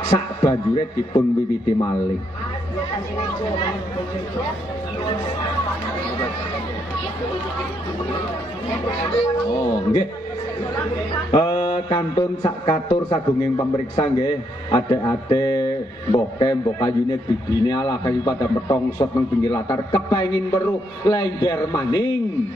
sak banjure dipun wiwiti malih. Oh, nggih. Kantun sak katur sagunging pamriksa nggih, adek-adek mboke mbok kayune bibine ala kayu pada metongsot nang pinggir latar kepengin weruh lengger maning.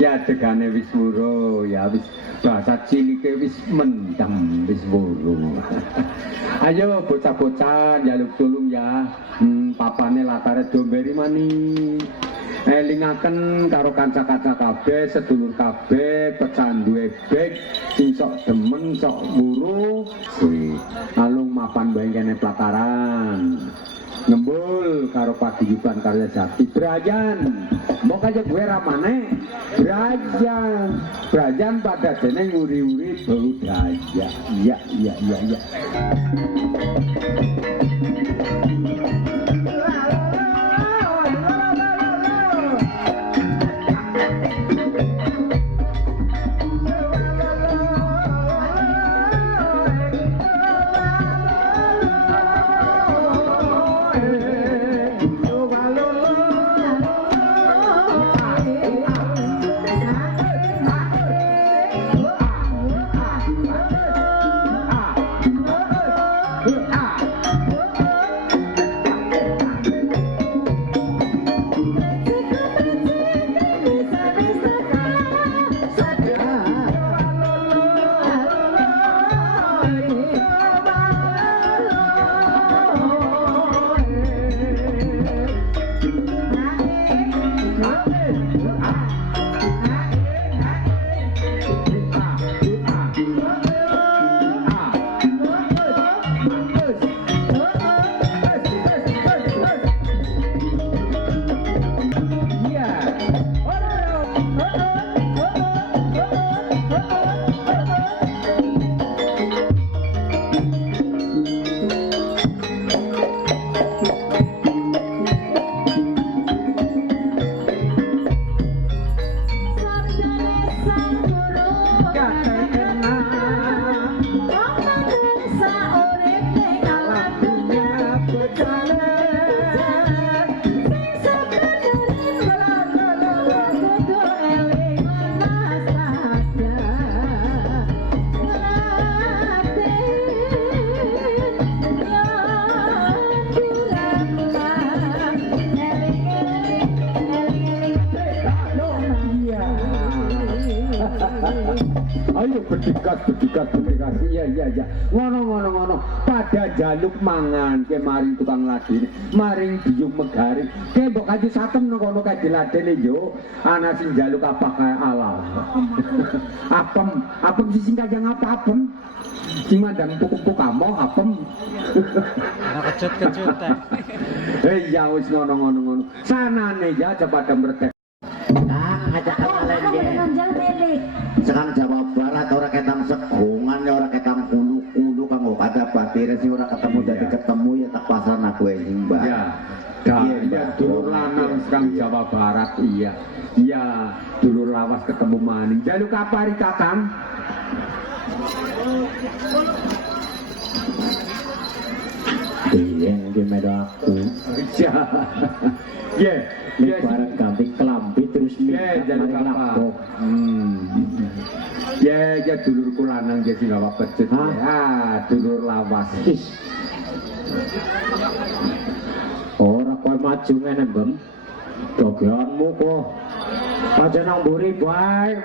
Ya degane wis wuro ya wis bahasa cilike wis mendem wis wuro. Ayo bocah-bocah njaluk tulung ya. Papane latare domberi mani. Elingaken karo kanca-kanca kabeh, sedulur kabeh, pecandu ebek, sing sok demen sok wuro, alung mapan bae kene plataran. Ngembul karo paguyuban karya jati Brajan mau aja gue ramane Brajan pada dene nguri-uri bau daya iya ayo berdikas iya ngono pada jaluk mangan ke maring tukang ladene maring biyung megaring ke mbok kaji satem nang kono kae diladene yo ana sing jaluk apa kae alam apem sing kajang apa apem sing mandang pupuk kamo apem kecut teh iya wis ngono sanane ya pada merdeka ngajak kalian sekarang Jawa Barat orang ketang segungan ya orang ketang kulu kanggo kada batire sih orang ketemu jadi ketemu ya tak pasaran aku mbak ya dulur lanang sekarang Jawa Barat iya dulur lawas ketemu maning jalu kapari kakang. Iya, dia medo aku. Ya. Ya, Ini barang ganti kelambi terus ya minta jalu mari kapar. lapok. Ya dulurku lanang ya sing apa pecut. Hah? Ah, dulur lawas. Is. Ora kowe maju ngene, Bem. Dogeanmu kok aja nang mburi bae.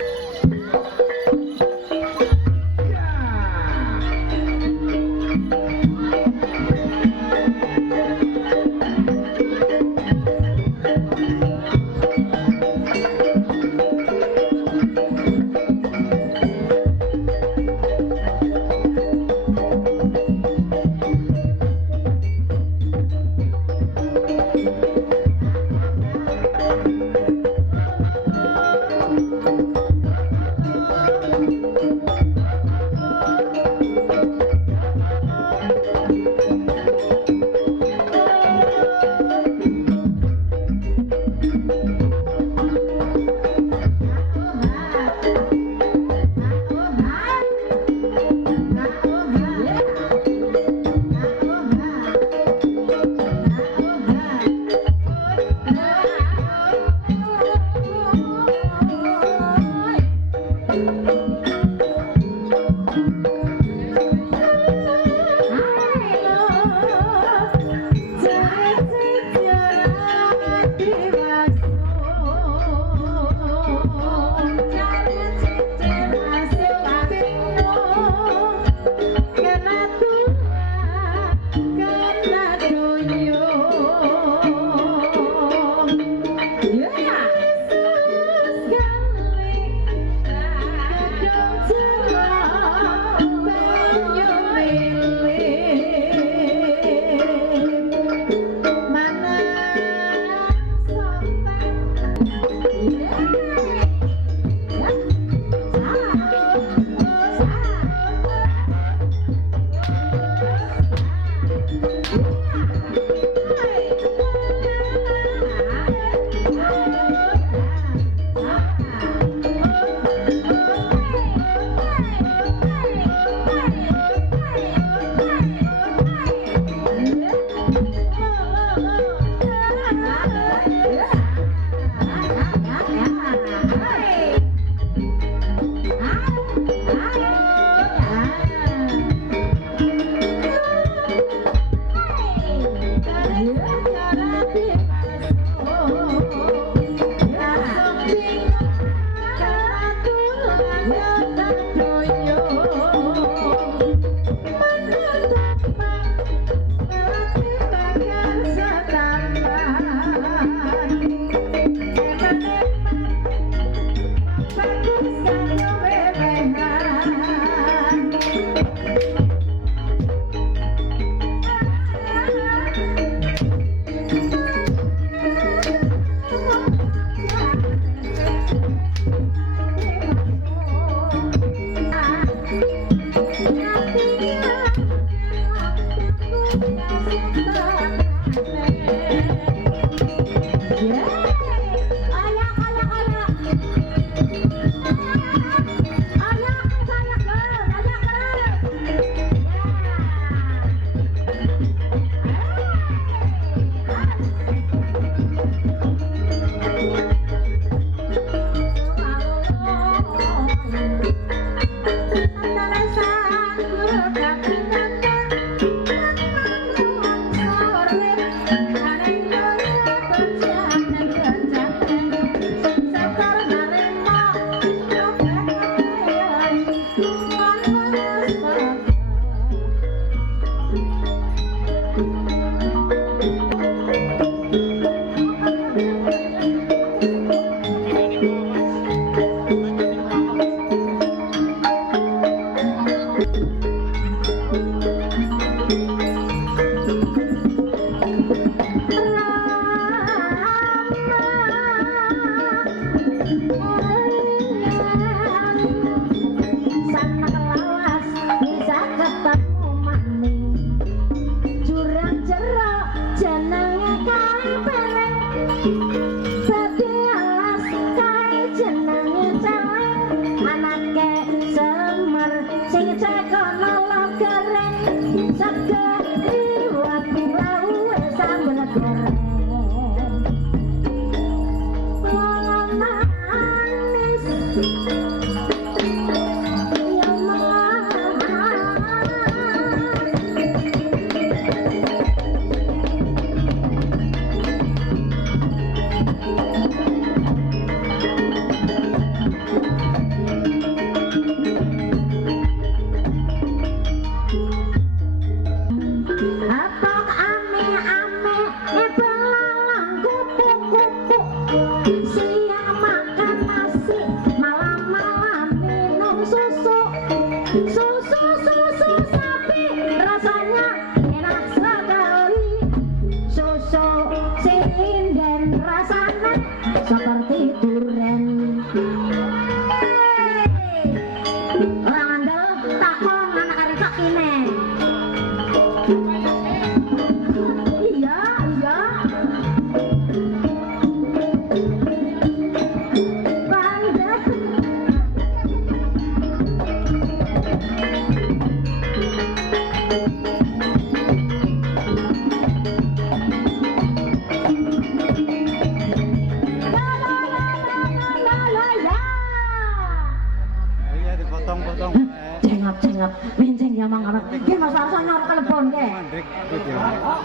Cengap, menceng ya mang anak. Dia masa nyar telepon ke?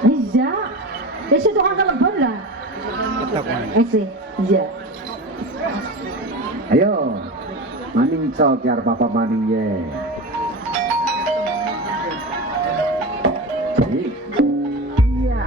Iya. Itu tukang telepon lah. Iya. Ayo, maning sok biar papa maning ye. Iya.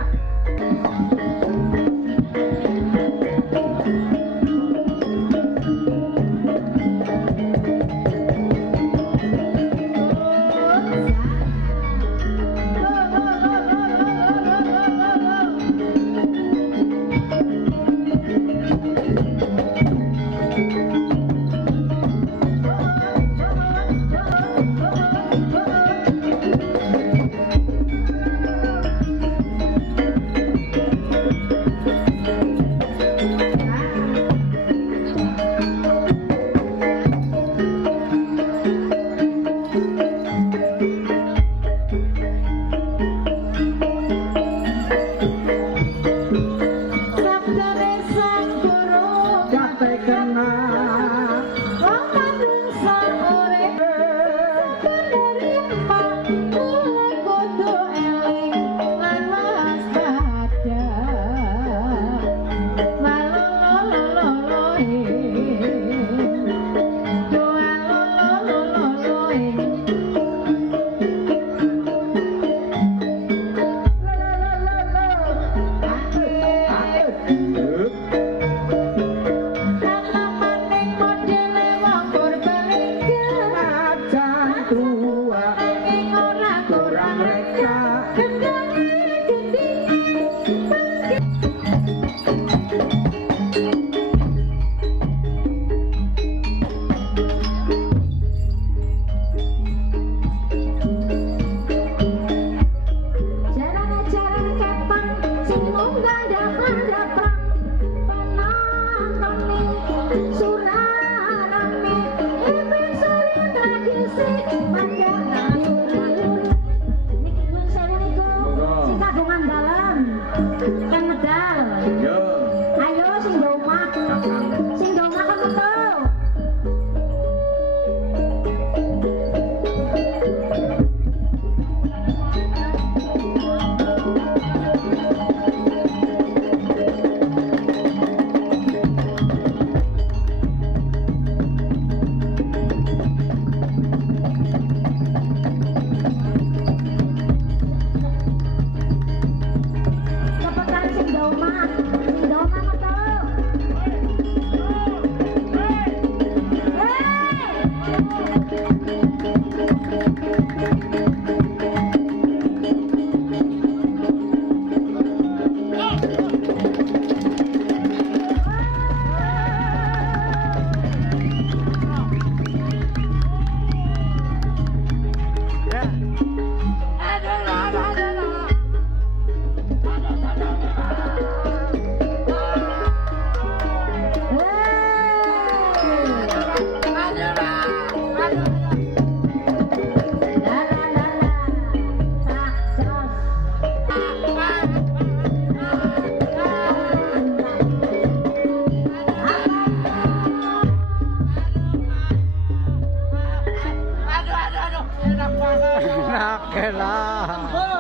Nakela.